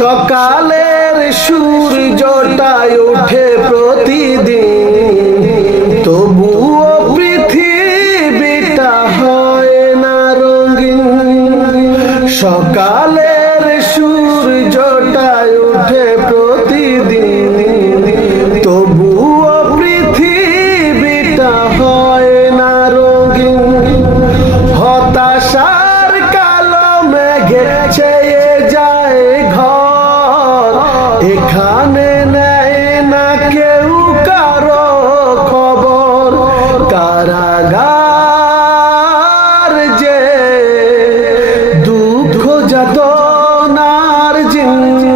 সকালের সূর্যটাই ওঠে প্রতিদিন, তবুও পৃথিবীটা হয় না রঙিন। সকালের সূর্যটাই ওঠে প্রতিদিন, তবুও পৃথিবীটা হয় না রঙিন। হতাশার কালো মেঘে ছেয়ে যায় ঘর, এখানে নেয় না কেউ কারো খবর। কারাগার যে দুঃখ যাতনার জিন্দেগি,